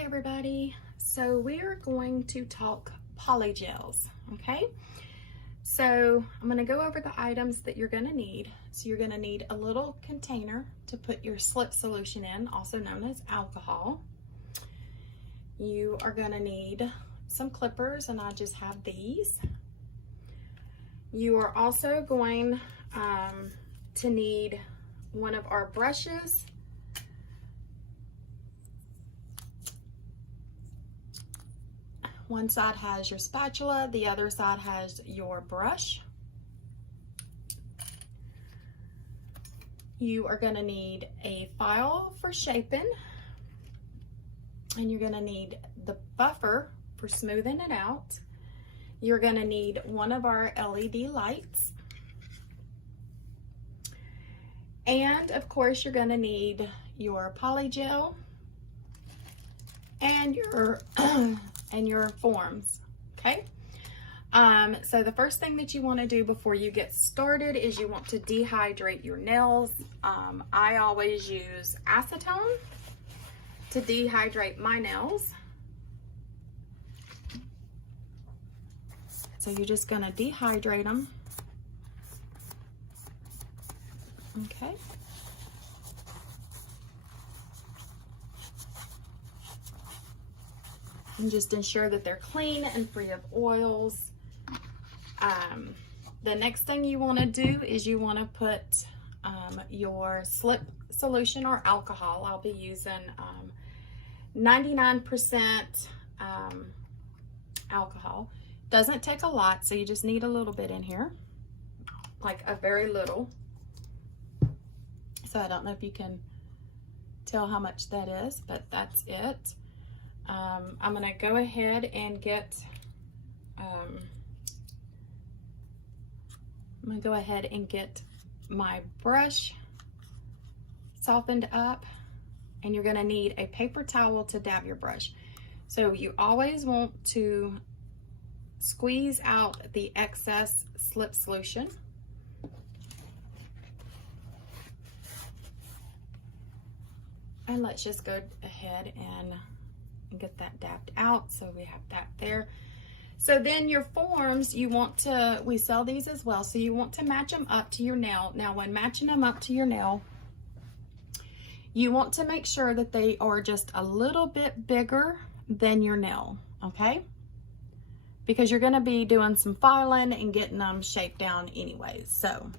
Hi everybody. So we are going to talk polygels, okay? So I'm going to go over the items that you're going to need. So you're going to need a little container to put your slip solution in, also known as alcohol. You are going to need some clippers, and I just have these. You are also going to need one of our brushes. One side has your spatula, the other side has your brush. You are going to need a file for shaping, and you're going to need the buffer for smoothing it out. You're going to need one of our LED lights. And of course, you're going to need your polygel and your forms, okay? So the first thing that you want to do before you get started is you want to dehydrate your nails. I always use acetone to dehydrate my nails. So you're just going to dehydrate them, okay? And just ensure that they're clean and free of oils. The next thing you want to do is you want to put your slip solution or alcohol. I'll be using 99% alcohol. Doesn't take a lot, so you just need a little bit in here, like a very little. So I don't know if you can tell how much that is, but that's it. I'm going to go ahead and get my brush softened up, and you're going to need a paper towel to dab your brush. So you always want to squeeze out the excess slip solution. And let's just go ahead and get that dabbed out. So we have that there. So then your forms, we sell these as well. So you want to match them up to your nail. Now when matching them up to your nail, you want to make sure that they are just a little bit bigger than your nail, okay? Because you're going to be doing some filing and getting them shaped down anyways. So,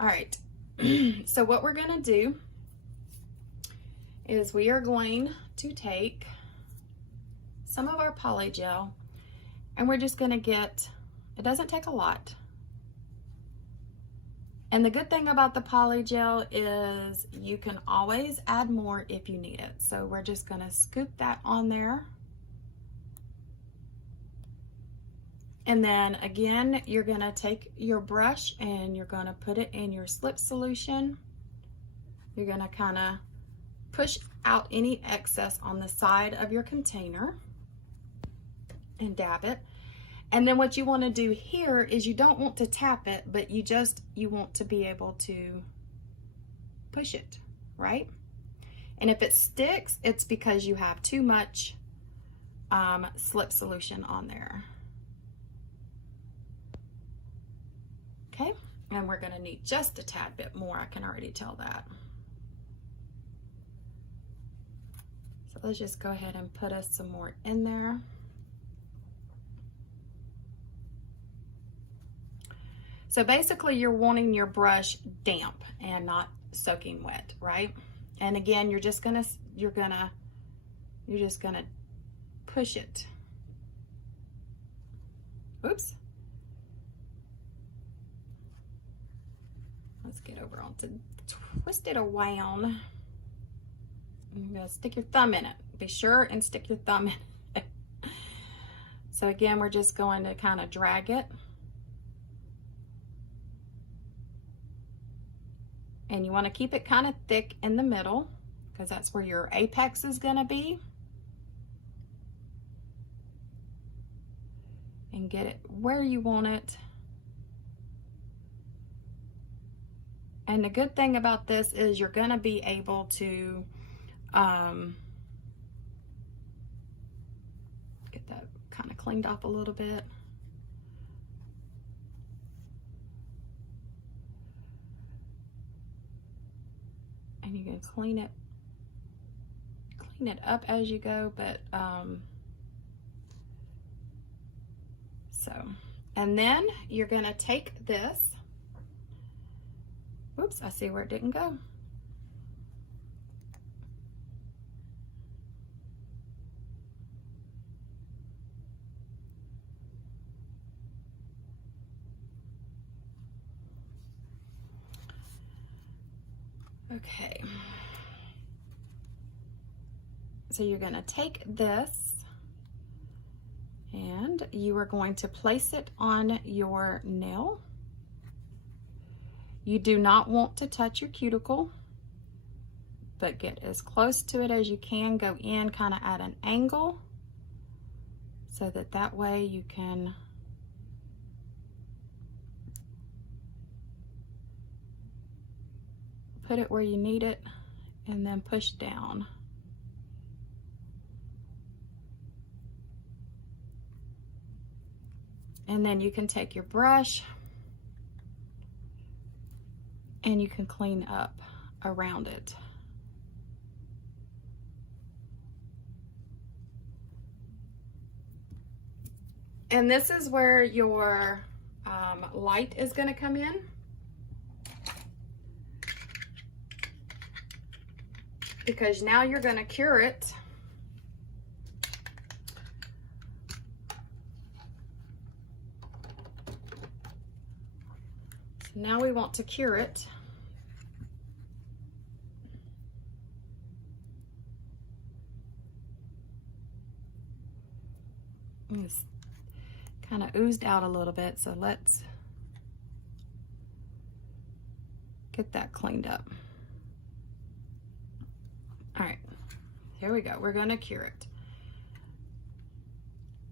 all right. So what we're going to do is we are going to take some of our polygel, and we're just going to get, it doesn't take a lot. And the good thing about the polygel is you can always add more if you need it. So we're just going to scoop that on there. And then again, you're going to take your brush and you're going to put it in your slip solution. You're going to kind of push out any excess on the side of your container and dab it. And then what you want to do here is you don't want to tap it, but you want to be able to push it, right? And if it sticks, it's because you have too much slip solution on there. Okay, and we're going to need just a tad bit more. I can already tell that. So let's just go ahead and put us some more in there. So basically you're wanting your brush damp and not soaking wet, right? And again, you're just gonna push it. Oops. Let's get over on to twist it around. You're gonna stick your thumb in it. Be sure and stick your thumb in it. So again, we're just going to kind of drag it. And you want to keep it kind of thick in the middle because that's where your apex is going to be. And get it where you want it. And the good thing about this is you're going to be able to Get that kind of cleaned off a little bit. And you can clean it up as you go, but and then you're gonna take this. Oops, I see where it didn't go. Okay. So you're gonna take this and you are going to place it on your nail. You do not want to touch your cuticle, but get as close to it as you can. Go in kind of at an angle so that way you can put it where you need it and then push down. And then you can take your brush and you can clean up around it. And this is where your light is going to come in. Because now you're going to cure it. Now we want to cure it. It's kind of oozed out a little bit, so let's get that cleaned up. All right, here we go. We're gonna cure it.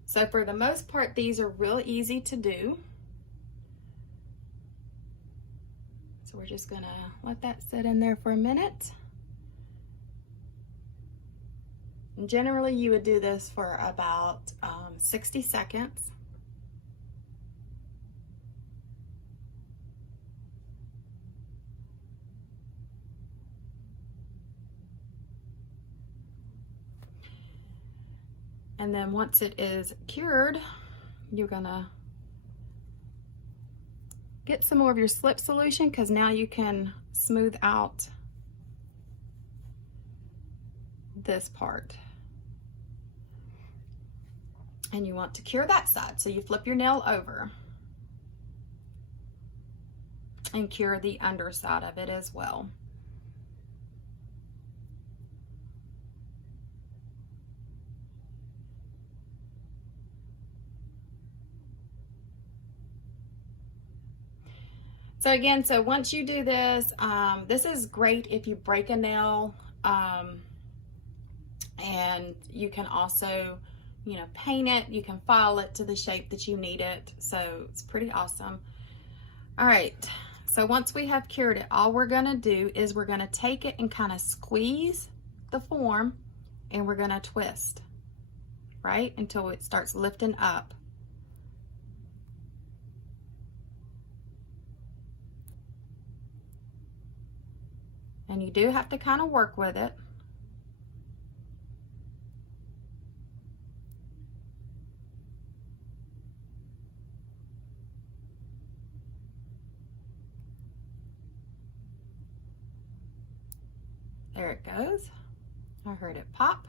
So for the most part, these are real easy to do. So we're just gonna let that sit in there for a minute. And generally you would do this for about 60 seconds. And then once it is cured, you're gonna get some more of your slip solution, because now you can smooth out this part. And you want to cure that side, so you flip your nail over and cure the underside of it as well. So again, so once you do this, this is great if you break a nail, and you can also, you know, paint it. You can file it to the shape that you need it. So it's pretty awesome. All right, so once we have cured it, all we're gonna do is we're gonna take it and kind of squeeze the form, and we're gonna twist, right, until it starts lifting up. And you do have to kind of work with it. There it goes. I heard it pop.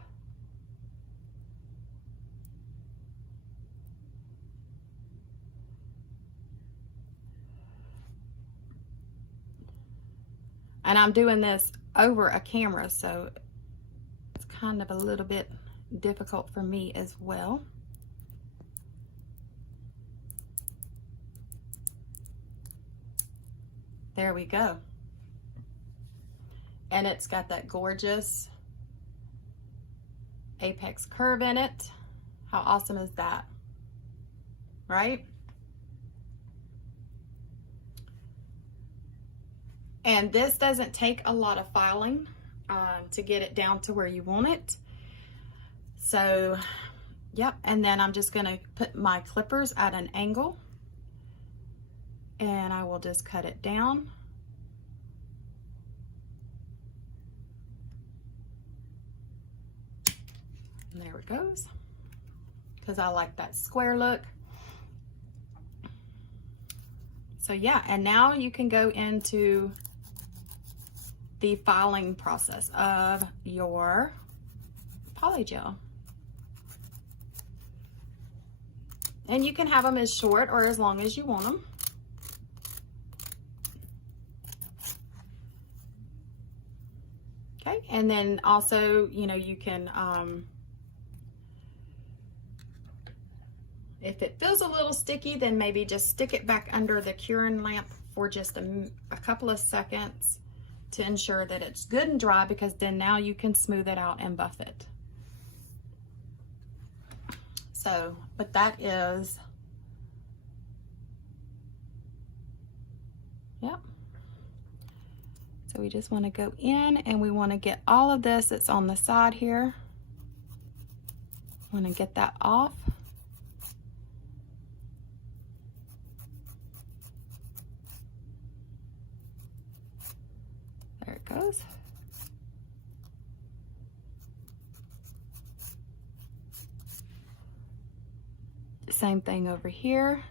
And I'm doing this over a camera, so it's kind of a little bit difficult for me as well. There we go. And it's got that gorgeous apex curve in it. How awesome is that, right? And this doesn't take a lot of filing. to get it down to where you want it. So, yep, and then I'm just gonna put my clippers at an angle and I will just cut it down. And there it goes, because I like that square look. So yeah, and now you can go into the filing process of your polygel. And you can have them as short or as long as you want them. Okay, and then also, you know, you can, if it feels a little sticky, then maybe just stick it back under the curing lamp for just a couple of seconds to ensure that it's good and dry, because then now you can smooth it out and buff it. So, but that is, yep. So we just want to go in and we want to get all of this that's on the side here. Want to get that off. There it goes. Same thing over here.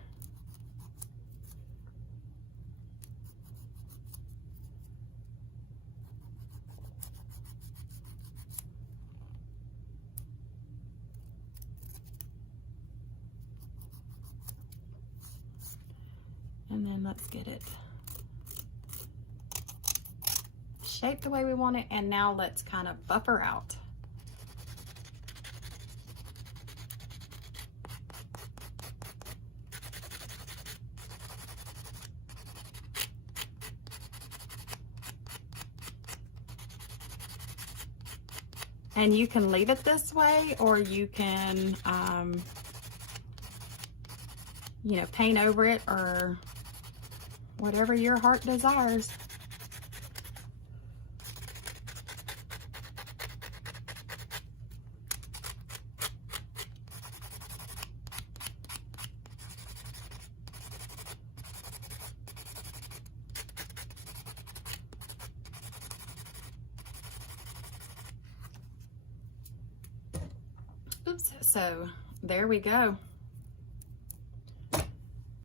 And then let's get it shaped the way we want it. And now let's kind of buffer out. And you can leave it this way, or you can, you know, paint over it, or whatever your heart desires. Oops, so there we go.